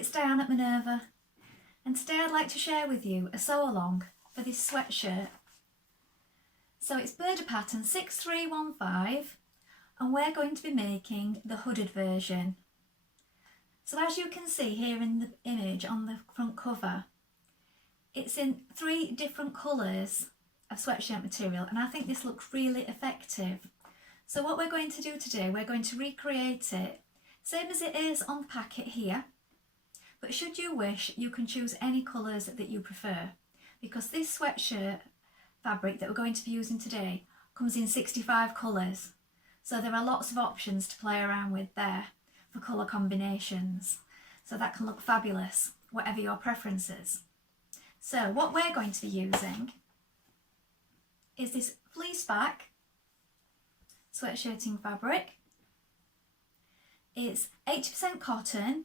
it's Dianne at Minerva, and today I'd like to share with you a sew along for this sweatshirt. So it's Burda pattern 6315 and we're going to be making the hooded version. So as you can see here in the image on the front cover, it's in 3 different colours of sweatshirt material, and I think this looks really effective. So what we're going to do today, we're going to recreate it same as it is on the packet here, but should you wish, you can choose any colours that you prefer, because this sweatshirt fabric that we're going to be using today comes in 65 colours, so there are lots of options to play around with there for colour combinations, so that can look fabulous whatever your preference is. So what we're going to be using is this fleece back sweatshirting fabric. It's 80% cotton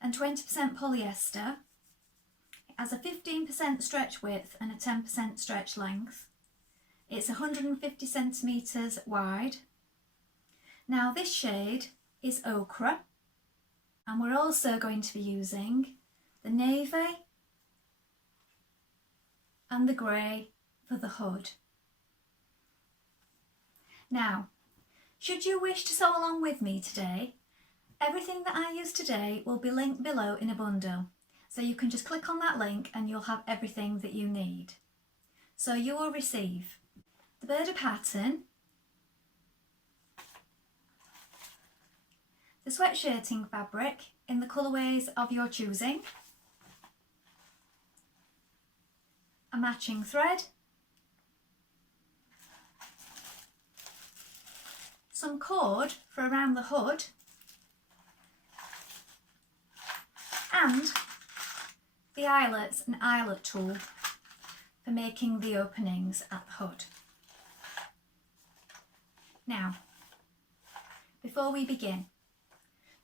and 20% polyester. It has a 15% stretch width and a 10% stretch length. It's 150 centimetres wide. Now this shade is ochre, and we're also going to be using the navy and the grey for the hood. Now, should you wish to sew along with me today, everything that I use today will be linked below in a bundle. So you can just click on that link and you'll have everything that you need. So you will receive the Burda pattern, the sweatshirting fabric in the colourways of your choosing, a matching thread, some cord for around the hood, and the eyelets and eyelet tool for making the openings at the hood. Now, before we begin,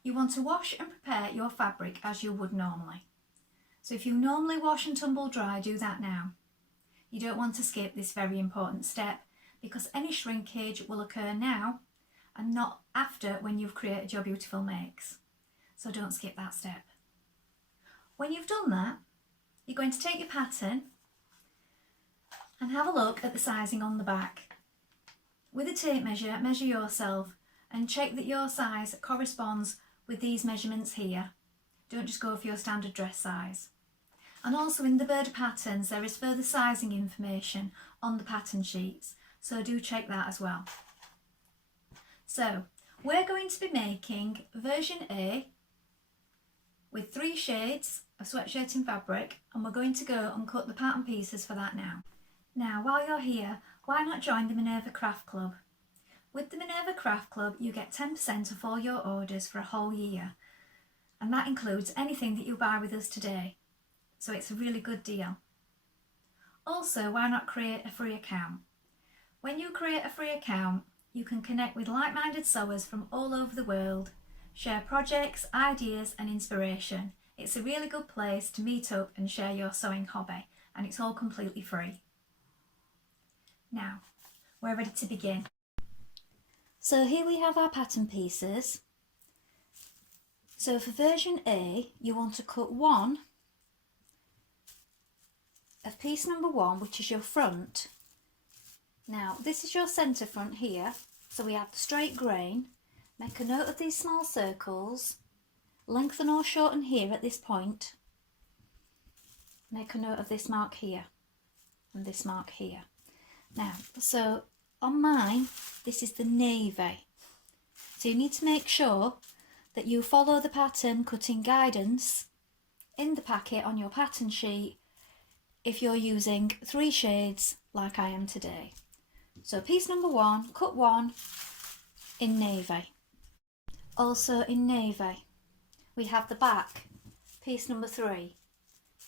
you want to wash and prepare your fabric as you would normally. So if you normally wash and tumble dry, do that now. You don't want to skip this very important step, because any shrinkage will occur now and not after when you've created your beautiful makes. So don't skip that step. When you've done that, you're going to take your pattern and have a look at the sizing on the back. With a tape measure, measure yourself and check that your size corresponds with these measurements here. Don't just go for your standard dress size. And also in the Burda patterns there is further sizing information on the pattern sheets, so do check that as well. So we're going to be making version A with 3 shades of sweatshirting fabric, and we're going to go and cut the pattern pieces for that now. Now while you're here, why not join the Minerva Craft Club? With the Minerva Craft Club you get 10% off all your orders for a whole year, and that includes anything that you buy with us today, so it's a really good deal. Also, why not create a free account? When you create a free account, you can connect with like-minded sewers from all over the world, share projects, ideas and inspiration. It's a really good place to meet up and share your sewing hobby, and it's all completely free. Now, we're ready to begin. So here we have our pattern pieces. So for version A, you want to cut one of piece number 1, which is your front. Now this is your centre front here, so we have the straight grain. Make a note of these small circles, lengthen or shorten here at this point. Make a note of this mark here and this mark here. Now, so on mine, this is the navy. So you need to make sure that you follow the pattern cutting guidance in the packet on your pattern sheet if you're using 3 shades like I am today. So piece number 1, cut 1 in navy. Also in navy, we have the back, piece number 3.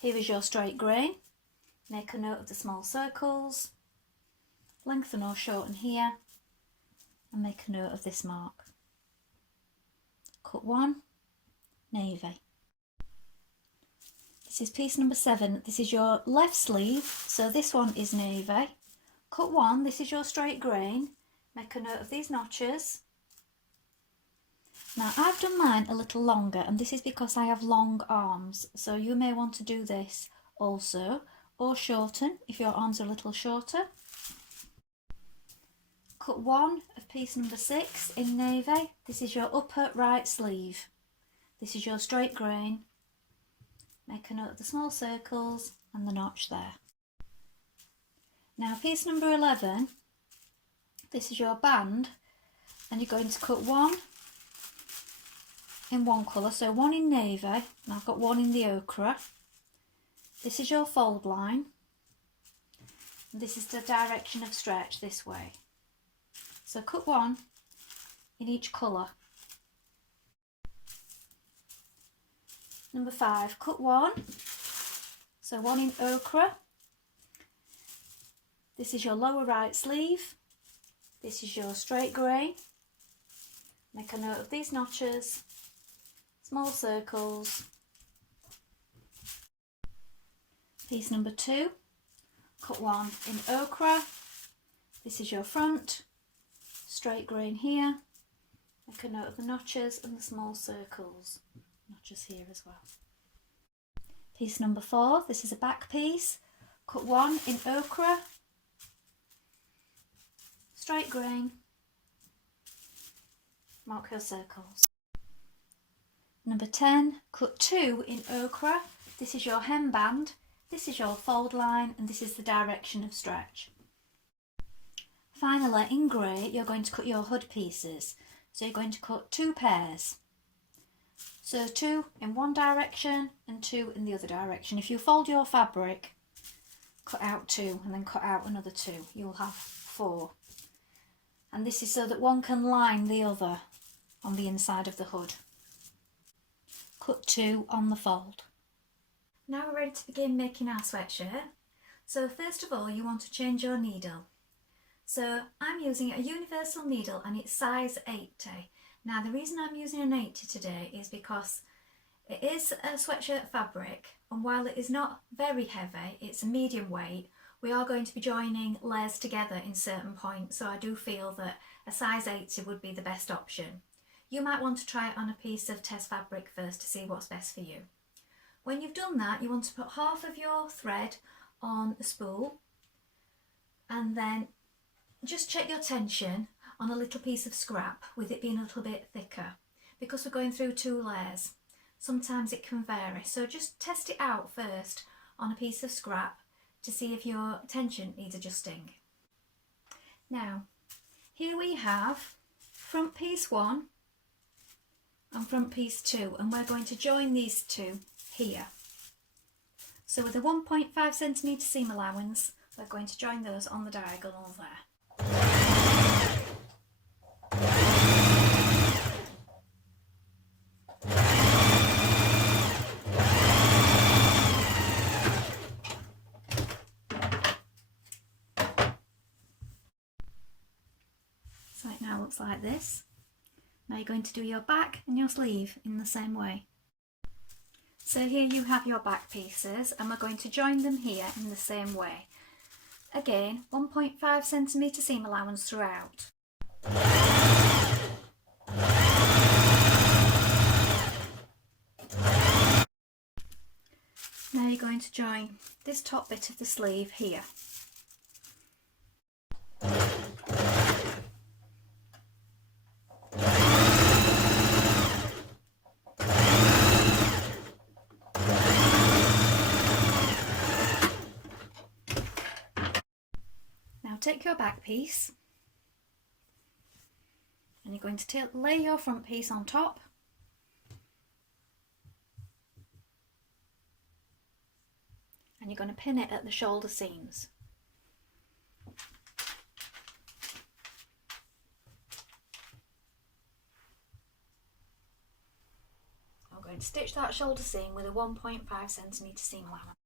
Here is your straight grain. Make a note of the small circles, lengthen or shorten here, and make a note of this mark. Cut 1, navy. This is piece number 7. This is your left sleeve, so this one is navy. Cut 1, this is your straight grain. Make a note of these notches. Now I've done mine a little longer, and this is because I have long arms, so you may want to do this also, or shorten if your arms are a little shorter. Cut 1 of piece number 6 in navy. This is your upper right sleeve. This is your straight grain. Make a note of the small circles and the notch there. Now piece number 11, this is your band, and you're going to cut 1 in one colour, so 1 in navy, and I've got 1 in the ochre. This is your fold line, and this is the direction of stretch this way. So cut 1 in each colour. Number 5, cut 1, so 1 in ochre. This is your lower right sleeve. This is your straight grain. Make a note of these notches, small circles. Piece number 2, cut 1 in ochre. This is your front, straight grain here. Make a note of the notches and the small circles, notches here as well. Piece number 4, this is a back piece. Cut 1 in ochre, straight grain, mark your circles. Number 10, cut 2 in ochre. This is your hemband, this is your fold line, and this is the direction of stretch. Finally, in grey, you're going to cut your hood pieces. So you're going to cut 2 pairs. So 2 in one direction and 2 in the other direction. If you fold your fabric, cut out 2 and then cut out another 2, you'll have 4. And this is so that one can line the other on the inside of the hood. Cut 2 on the fold. Now we're ready to begin making our sweatshirt. So first of all, you want to change your needle. So I'm using a universal needle and it's size 80. Now the reason I'm using an 80 today is because it is a sweatshirt fabric, and while it is not very heavy, it's a medium weight, we are going to be joining layers together in certain points, so I do feel that a size 80 would be the best option. You might want to try it on a piece of test fabric first to see what's best for you. When you've done that, you want to put half of your thread on a spool, and then just check your tension on a little piece of scrap, with it being a little bit thicker, because we're going through 2 layers. Sometimes it can vary, so just test it out first on a piece of scrap to see if your tension needs adjusting. Now, here we have front piece 1 and front piece 2, and we're going to join these 2 here. So with a 1.5 centimetre seam allowance, we're going to join those on the diagonal there. So it now looks like this. Now you're going to do your back and your sleeve in the same way. So here you have your back pieces, and we're going to join them here in the same way. Again, 1.5 centimetre seam allowance throughout. Now you're going to join this top bit of the sleeve here. Take your back piece and you're going to lay your front piece on top, and you're going to pin it at the shoulder seams. I'm going to stitch that shoulder seam with a 1.5 centimetre seam allowance.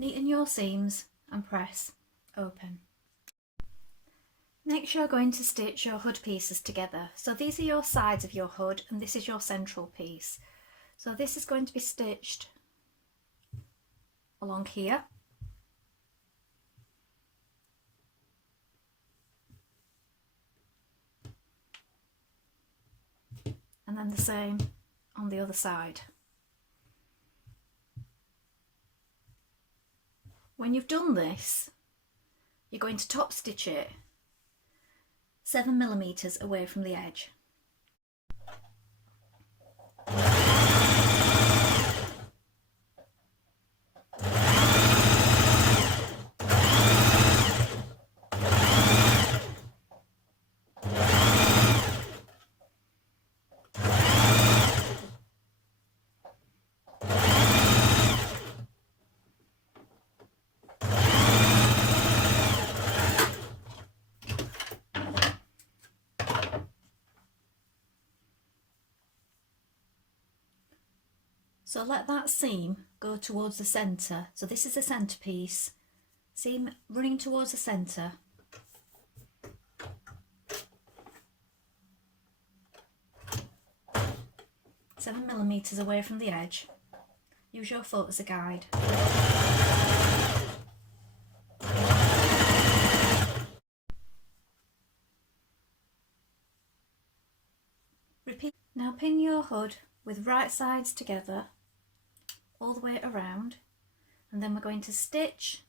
Neaten your seams and press open. Next you're going to stitch your hood pieces together. So these are your sides of your hood and this is your central piece. So this is going to be stitched along here. And then the same on the other side. When you've done this, you're going to top stitch it 7mm away from the edge. So let that seam go towards the centre. So this is the centre piece. Seam running towards the centre. Seven millimetres away from the edge. Use your foot as a guide. Repeat. Now pin your hood with right sides together all the way around, and then we're going to stitch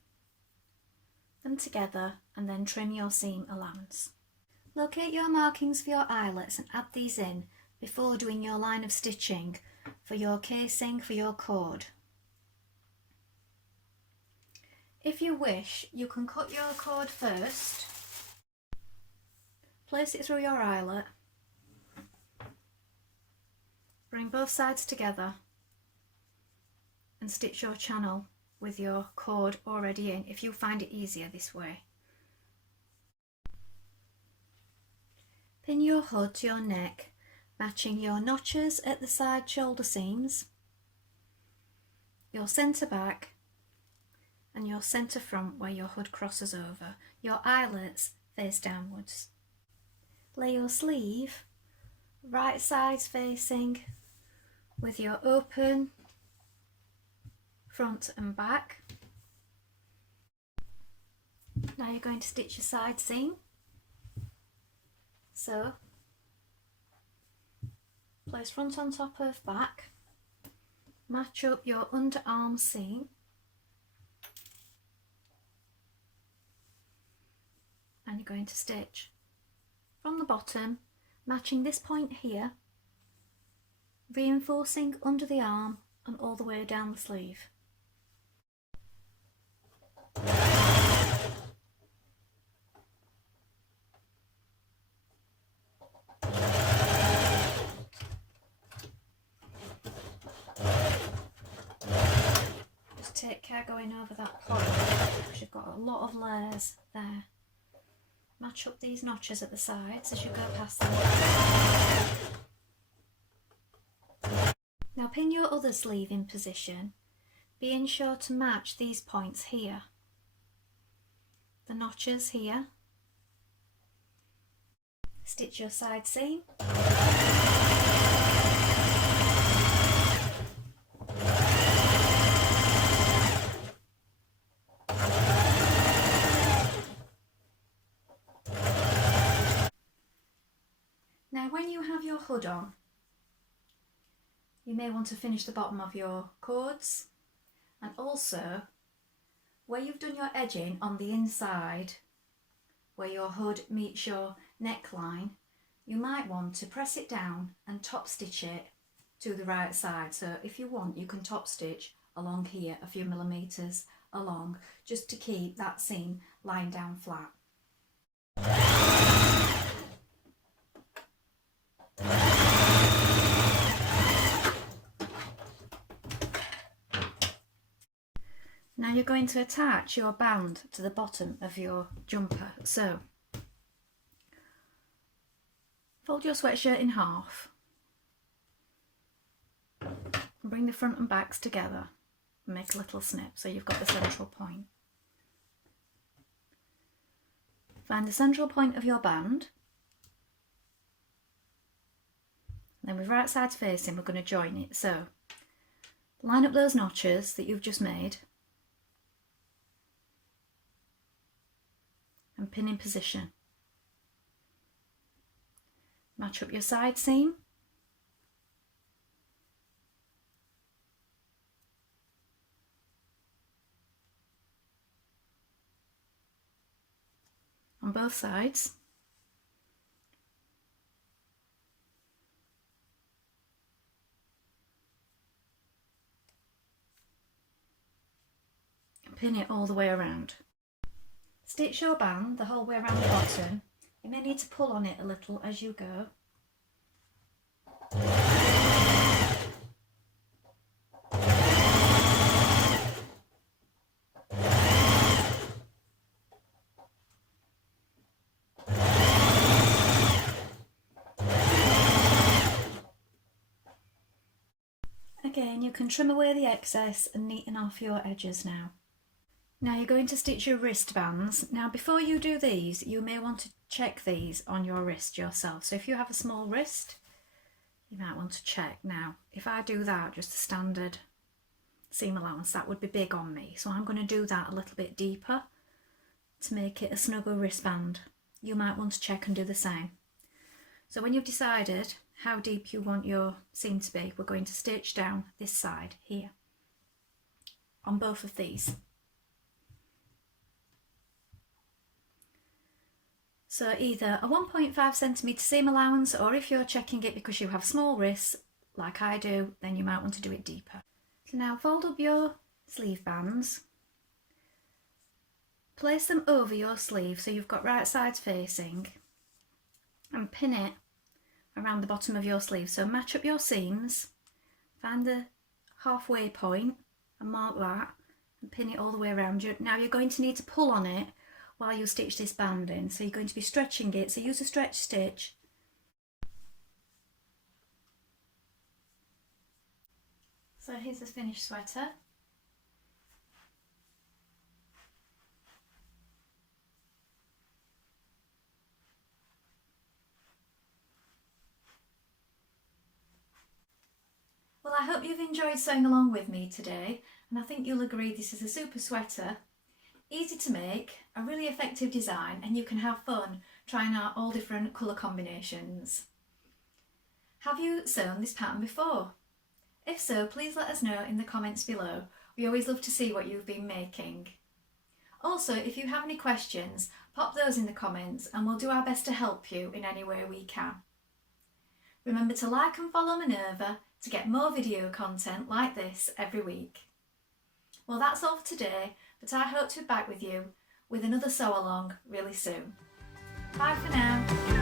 them together and then trim your seam allowance. Locate your markings for your eyelets and add these in before doing your line of stitching for your casing for your cord. If you wish, you can cut your cord first, place it through your eyelet, bring both sides together and stitch your channel with your cord already in if you find it easier this way. Pin your hood to your neck, matching your notches at the side shoulder seams, your centre back and your centre front where your hood crosses over. Your eyelets face downwards. Lay your sleeve right sides facing with your open front and back. Now you're going to stitch your side seam. So place front on top of back, match up your underarm seam and you're going to stitch from the bottom, matching this point here, reinforcing under the arm and all the way down the sleeve. Just take care going over that point because you've got a lot of layers there. Match up these notches at the sides as you go past them. Now pin your other sleeve in position, being sure to match these points here. The notches here. Stitch your side seam. Now when you have your hood on, you may want to finish the bottom of your cords, and also where you've done your edging on the inside, where your hood meets your neckline, you might want to press it down and top stitch it to the right side. So if you want, you can top stitch along here a few millimetres along, just to keep that seam lying down flat. Now you're going to attach your band to the bottom of your jumper. So fold your sweatshirt in half and bring the front and backs together and make a little snip so you've got the central point. Find the central point of your band. Then with right sides facing, we're going to join it. So line up those notches that you've just made and pin in position. Match up your side seam. On both sides. And pin it all the way around. Stitch your band the whole way around the bottom. You may need to pull on it a little as you go. Again, you can trim away the excess and neaten off your edges now. Now you're going to stitch your wristbands. Now before you do these, you may want to check these on your wrist yourself. So if you have a small wrist, you might want to check. Now, if I do that, just a standard seam allowance, that would be big on me. So I'm going to do that a little bit deeper to make it a snugger wristband. You might want to check and do the same. So when you've decided how deep you want your seam to be, we're going to stitch down this side here on both of these. So either a 1.5 centimetre seam allowance, or if you're checking it because you have small wrists like I do, then you might want to do it deeper. So now fold up your sleeve bands, place them over your sleeve so you've got right sides facing, and pin it around the bottom of your sleeve. So match up your seams, find the halfway point and mark that and pin it all the way around you. Now you're going to need to pull on it while you stitch this band in, so you're going to be stretching it, so use a stretch stitch. So here's the finished sweater. Well, I hope you've enjoyed sewing along with me today, and I think you'll agree this is a super sweater. Easy to make, a really effective design, and you can have fun trying out all different colour combinations. Have you sewn this pattern before? If so, please let us know in the comments below. We always love to see what you've been making. Also, if you have any questions, pop those in the comments and we'll do our best to help you in any way we can. Remember to like and follow Minerva to get more video content like this every week. Well, that's all for today, but I hope to be back with you with another sew along really soon. Bye for now.